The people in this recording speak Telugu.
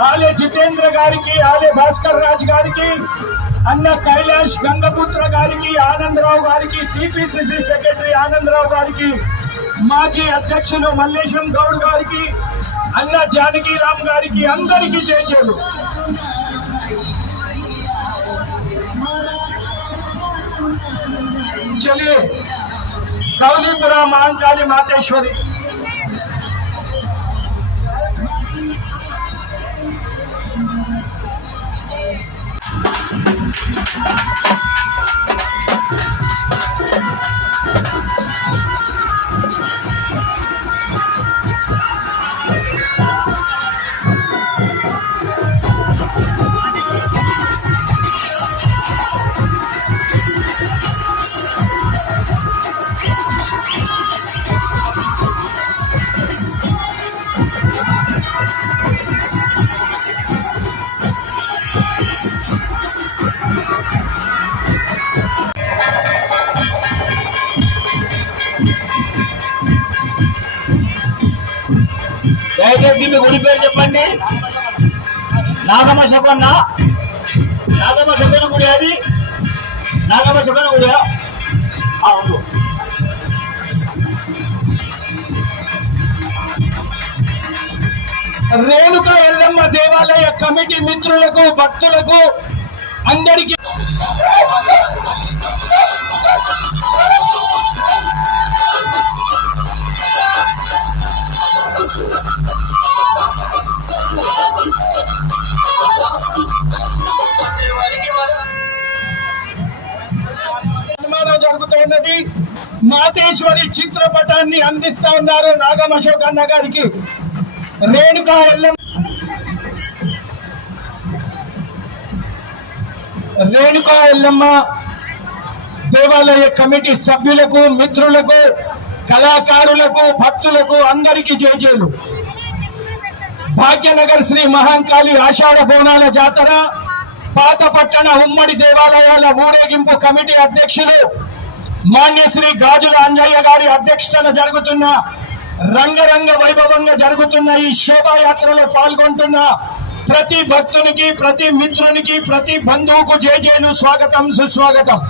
ఆలే జితేంద్ర గారికి, ఆలే భాస్కర్ రాజ్ గారికి, అన్న కైలాష్ గంగపుత్ర గారికి, ఆనందరావు గారికి, టిపిసిసి సెక్రటరీ ఆనందరావు గారికి, మాజీ అధ్యక్షులు మల్లేశం గౌడ్ గారికి, అన్న జానకీరామ్ గారికి అందరికీ జయజయలు. चलिए कौलीपुरा महाकाली मातेश्वरी దయచేసి మీ గుడి పేరు చెప్పండి. నాగమ్మ శకొన్న గుడి. అది నాగమ్మ శకొన్న గుడి. అవును. రేణుక ఎల్లమ్మ దేవాలయ కమిటీ మిత్రులకు, భక్తులకు అందరికీ జరుగుతున్నది. మాతేశ్వరి చిత్రపటాన్ని అందిస్తా ఉన్నారు నాగం అశోక్ అన్న గారికి. రేణుకా ఎల్లమ్మ దేవాలయ కమిటీ సభ్యులకు, మిత్రులకు, కళాకారులకు, భక్తులకు అందరికీ జయజయలు. భాగ్యనగర్ శ్రీ మహాంకాళి ఆషాఢ బోనాల జాతర, పాతపట్టణ ఉమ్మడి దేవాలయాల ఊరేగింపు కమిటీ అధ్యక్షులు మాన్యశ్రీ గాజుల అంజయ్య గారి అధ్యక్షతన జరుగుతున్న రంగరంగ వైభవంగా జరుగుతున్న ఈ శోభాయాత్రలో పాల్గొంటున్న ప్రతి భక్తునికి, ప్రతి మిత్రునికి, ప్రతి బంధువుకు జయజయలు, స్వాగతం, సుస్వాగతం.